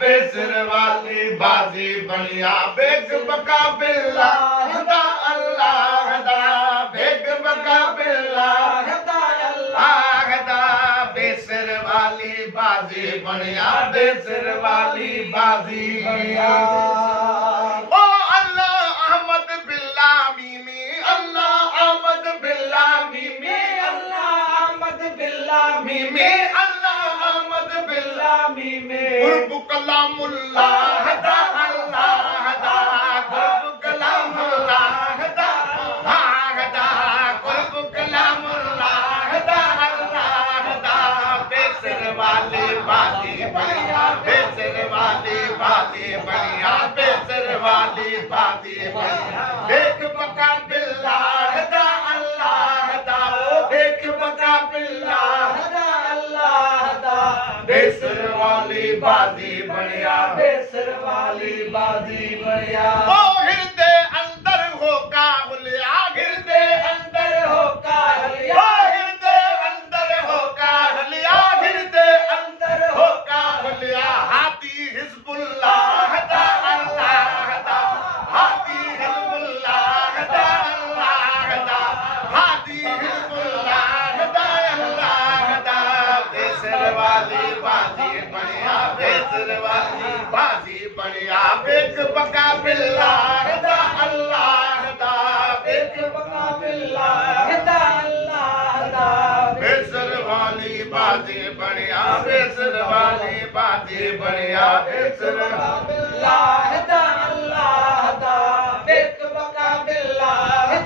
बेसर वाली बाजी बढ़िया बेग बका बिल्ला हदा अल्लाह दा बेग बका बिल्ला हदा अल्लाह दा बेसर वाली बाजी बढ़िया बेसर वाली बाजी बढ़िया ओ अल्लाह अहमद बिल्ला मीमी अल्लाह अहमद बिल्ला मीमी अल्लाह अहमद बिल्ला मीमी अल्लाह अहमद बिल्ला मीमी कुर्ब कलामुल्लाह हदा अल्लाह दा कुर्ब कलामुल्लाह हदा हदा कुर्ब कलामुल्लाह हदा अल्लाह दा बेसर वाली बाजी बढ़िया बेसर वाली बाजी बढ़िया बेसर वाली बाजी बढ़िया एक बका बिल्ला हदा अल्लाह दा एक बका बिल्ला हदा अल्लाह दा बेसर वाली बाजी बढ़िया बेसर वाली बाजी बढ़िया ओ हृदय अंदर हो काहुलिया हृदय अंदर हो काहुलिया हृदय अंदर हो काहुलिया हृदय अंदर हो काहुलिया हाथी हिजबुल्लाह दा अल्लाह दा हाथी हिजबुल्लाह दा अल्लाह दा हाथी हिजबुल्लाह दा अल्लाह दा बेसर वाली बाजी बढ़िया बेसर वाली बाजी बढ़िया बेग बका बिल्ला दा अल्लाह दा बेग बका बिल्ला दा अल्लाह दा बेसर वाली बाजी बढ़िया बेसर वाली बाजी बढ़िया बेसर बिल्ला दा अल्लाह दा बेग बका बिल्ला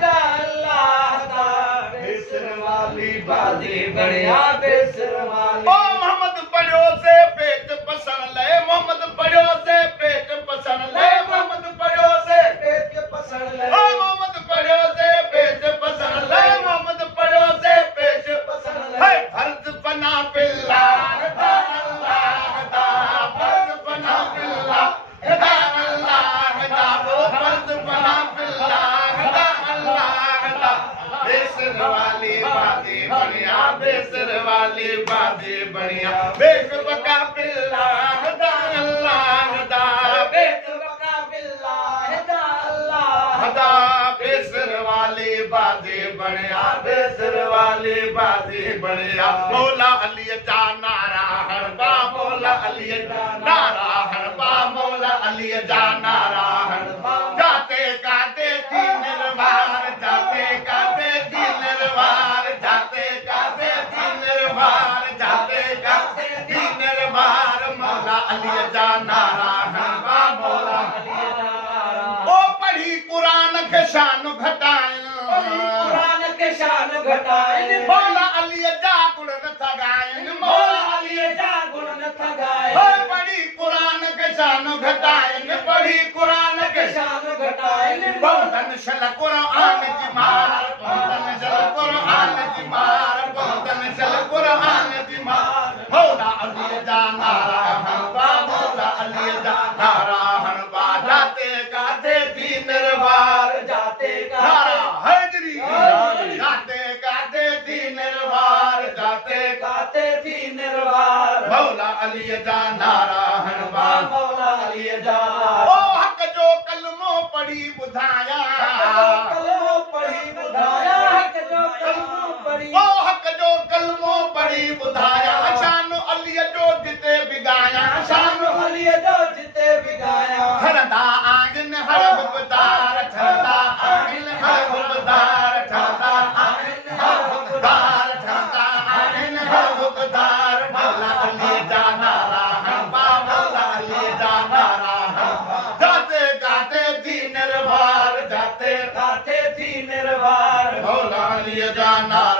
दा अल्लाह दा बेसर वाली बाजी बढ़िया बेसर वाली ओ मोहम्मद पढ़ो से पेट पसंद ले मोहम्मद पढ़ो से पेट पसंद ले मोहम्मद पढ़ो से पेट पसंद ले ओ मोहम्मद पढ़ो से पेट पसंद ले मोहम्मद पढ़ो से पेट पसंद ले फर्ज बना बिल्ला दा अल्लाह दा फर्ज बना बिल्ला दा अल्लाह दा वो फर्ज बना बिल्ला दा अल्लाह दा बेसर वाली बाजी बढ़िया बेसर वाली बाजी बढ़िया बेग बका बिल्ला दा अल्लाह दा बेग बका बिल्ला दा अल्लाह दा बेसर वाली बाजी बढ़िया बेसर वाली बाजी बढ़िया मौला अली जा नारा हरबा मौला अली जा नारा हरबा मौला अली जा नारा हरबा जाते गाते तीन निर्वार जाते गाते तीन निर्वार जाते गाते तीन निर्वार जाते गाते तीन निर्वार मौला अली जा नारा हरबा मौला अली जा नारा ओ पढ़ी कुरान के शान घटाए कुरान के शान घटाए मौला अली जा गुण न थगाए मौला अली जा गुण न थगाए ओ पढ़ी कुरान के शान घटाए पढ़ी कुरान के शान घटाए बहुतन शल कुरान जी मार बहुतन शल कुरान जी मार बहुतन शल कुरान जी मार मौला अली जा नारा हरबा मौला अली जा नारा हरबा जाते गाते तीन निर्वार जाते नारा हैदरी जाते गाते तीन निर्वार जाते गाते तीन निर्वार मौला अली जा नारा हरबा मौला अली जा ओ हक जो कलमो पढ़ी बुधाया कलमो पढ़ी बुधाया हक जो कलमो पढ़ी ओ हक जो कलमो पढ़ी बुधाया शान अली जो जिते बिगाया शान अली जो जिते बिगाया ठरदा आंगन हर हुबदार ठरदा आंगन हर हुबदार ठरदा आंगन हर हुबदार ठरदा आंगन हर हुबदार मौला अली जा नारा हरबा मौला अली जा नारा हरबा जाते गाते तीन निर्वार जाते गाते तीन निर्वार मौला अली जा नारा